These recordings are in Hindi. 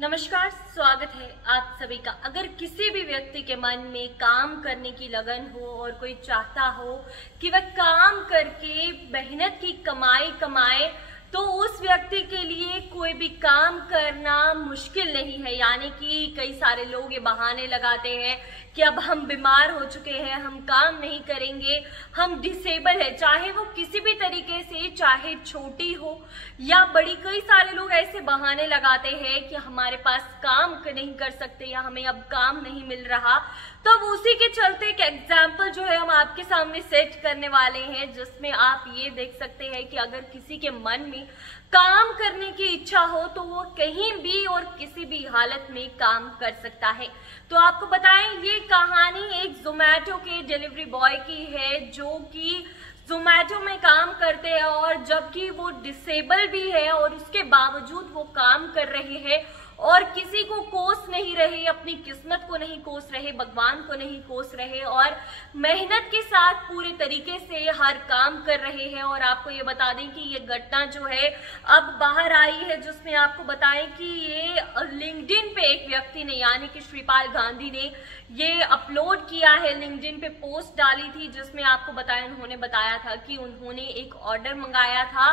नमस्कार, स्वागत है आप सभी का। अगर किसी भी व्यक्ति के मन में काम करने की लगन हो और कोई चाहता हो कि वह काम करके मेहनत की कमाई कमाए, तो उस व्यक्ति के लिए कोई भी काम करना मुश्किल नहीं है। यानी कि कई सारे लोग ये बहाने लगाते हैं कि अब हम बीमार हो चुके हैं, हम काम नहीं करेंगे, हम डिसेबल है, चाहे वो किसी भी तरीके से, चाहे छोटी हो या बड़ी। कई सारे लोग ऐसे बहाने लगाते हैं कि हमारे पास काम नहीं कर सकते या हमें अब काम नहीं मिल रहा। तो अब उसी के चलते एक एग्जाम्पल जो है हम आपके सामने सेट करने वाले हैं, जिसमें आप ये देख सकते हैं कि अगर किसी के मन में काम करने की इच्छा हो तो वो कहीं भी और किसी भी हालत में काम कर सकता है। तो आपको बताएं, ये कहानी एक जोमैटो के डिलीवरी बॉय की है, जो कि जोमैटो में काम करते हैं और जबकि वो डिसेबल भी है और उसके बावजूद वो काम कर रहे हैं और किसी को कोस नहीं रहे, अपनी किस्मत को नहीं कोस रहे, भगवान को नहीं कोस रहे और मेहनत के साथ पूरे तरीके से हर काम कर रहे हैं। और आपको ये बता दें कि ये घटना जो है अब बाहर आई है, जिसमें आपको बताएं कि ये लिंक्डइन पे एक व्यक्ति ने, यानी कि श्रीपाल गांधी ने ये अपलोड किया है, लिंक्डइन पे पोस्ट डाली थी, जिसमें आपको बताया, उन्होंने बताया था कि उन्होंने एक ऑर्डर मंगाया था,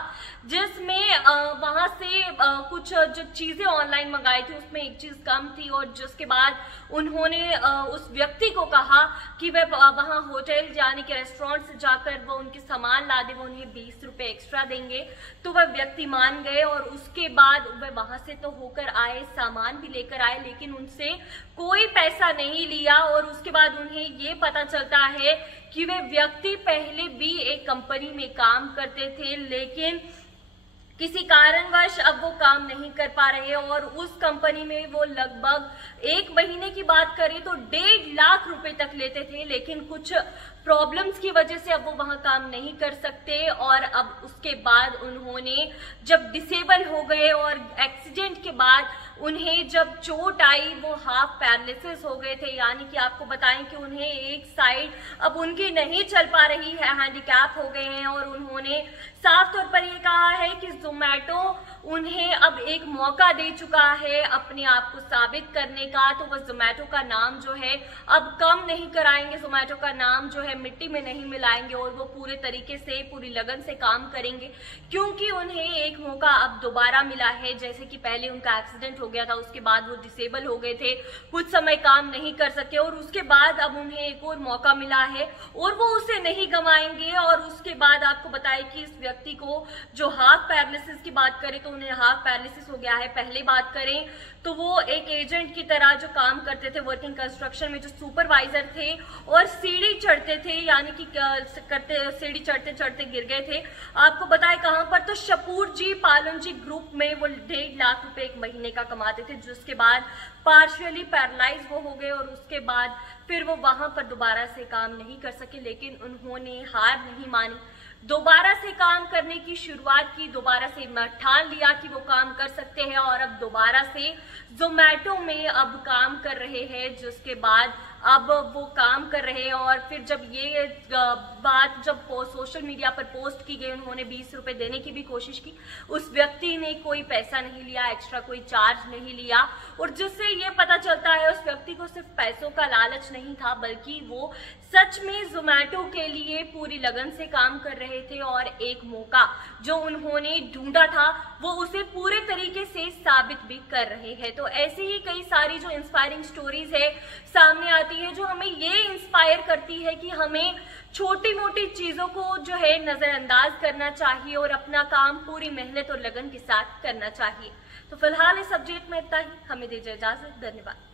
जिसमें वहां से कुछ जो चीजें ऑनलाइन मंगाई थी उसमें एक चीज कम थी। और जिसके बाद उन्होंने उस व्यक्ति को कहा कि वह वहां होटल यानी कि रेस्टोरेंट से जाकर वो उनके सामान ला दे, वो उन्हें 20 रुपए एक्स्ट्रा देंगे। तो वह व्यक्ति मान गए और उसके बाद वह वहां से तो होकर आए, सामान भी लेकर आए, लेकिन उनसे कोई पैसा नहीं लिया। और उसके बाद उन्हें ये पता चलता है कि वे व्यक्ति पहले भी एक कंपनी में काम करते थे, लेकिन किसी कारणवश अब वो काम नहीं कर पा रहे और उस कंपनी में वो लगभग एक महीने की बात करें तो 1.5 लाख रुपए तक लेते थे, लेकिन कुछ प्रॉब्लम्स की वजह से अब वो वहां काम नहीं कर सकते। और अब उसके बाद उन्होंने जब डिसेबल हो गए और एक्सीडेंट के बाद उन्हें जब चोट आई, वो हाफ पैरालिसिस हो गए थे। यानी कि आपको बताएं कि उन्हें एक साइड अब उनकी नहीं चल पा रही है, हैंडीकैप हो गए हैं। और उन्होंने साफ तौर पर ये कहा है कि जोमैटो उन्हें अब एक मौका दे चुका है अपने आप को साबित करने का। तो वो जोमैटो का नाम जो है अब कम नहीं कराएंगे, जोमैटो का नाम जो है मिट्टी में नहीं मिलाएंगे और वो पूरे तरीके से, पूरी लगन से काम करेंगे, क्योंकि उन्हें एक मौका अब दोबारा मिला है। जैसे कि पहले उनका एक्सीडेंट हो गया था, उसके बाद वो डिसेबल हो गए थे, कुछ समय काम नहीं कर सके और उसके बाद अब उन्हें एक और मौका मिला है और वो उसे नहीं गंवाएंगे। और उसके बाद आपको बताएं कि इस व्यक्ति को जो हाफ पैरालिसिस की बात करें तो उन्हें हाफ पैरालिसिस हो गया है। पहले बात करें तो वो एक एजेंट की तरह जो काम करते थे वर्किंग कंस्ट्रक्शन में, जो सुपरवाइजर थे और सीढ़ी चढ़ते थे, यानी कि सीढ़ी चढ़ते चढ़ते गिर गए थे। आपको बताएं कहां पर, तो शपूर जी पालन जी ग्रुप में वो 1.5 लाख रुपए एक महीने का कमाते थे, जिसके बाद पार्शियली पैरालाइज वो हो गए और उसके बाद फिर वो वहां पर दोबारा से काम नहीं कर सके। लेकिन उन्होंने हार नहीं मानी, दोबारा से काम करने की शुरुआत की, दोबारा से ठान लिया कि वो काम कर सकते हैं और अब दोबारा से जोमैटो में अब काम कर रहे हैं। जिसके बाद अब वो काम कर रहे हैं और फिर जब ये बात जब सोशल मीडिया पर पोस्ट की गई, उन्होंने 20 रुपए देने की भी कोशिश की, उस व्यक्ति ने कोई पैसा नहीं लिया, एक्स्ट्रा कोई चार्ज नहीं लिया। और जिससे ये पता चलता है उस व्यक्ति को सिर्फ पैसों का लालच नहीं था, बल्कि वो सच में जोमैटो के लिए पूरी लगन से काम कर रहे थे और एक मौका जो उन्होंने ढूंढा था वो उसे पूरे तरीके से साबित भी कर रहे हैं। तो ऐसी ही कई सारी जो इंस्पायरिंग स्टोरीज है सामने आती है, जो हमें ये इंस्पायर करती है कि हमें छोटी मोटी चीजों को जो है नजरअंदाज करना चाहिए और अपना काम पूरी मेहनत और लगन के साथ करना चाहिए। तो फिलहाल इस सब्जेक्ट में इतना ही, हमें दीजिए इजाजत, धन्यवाद।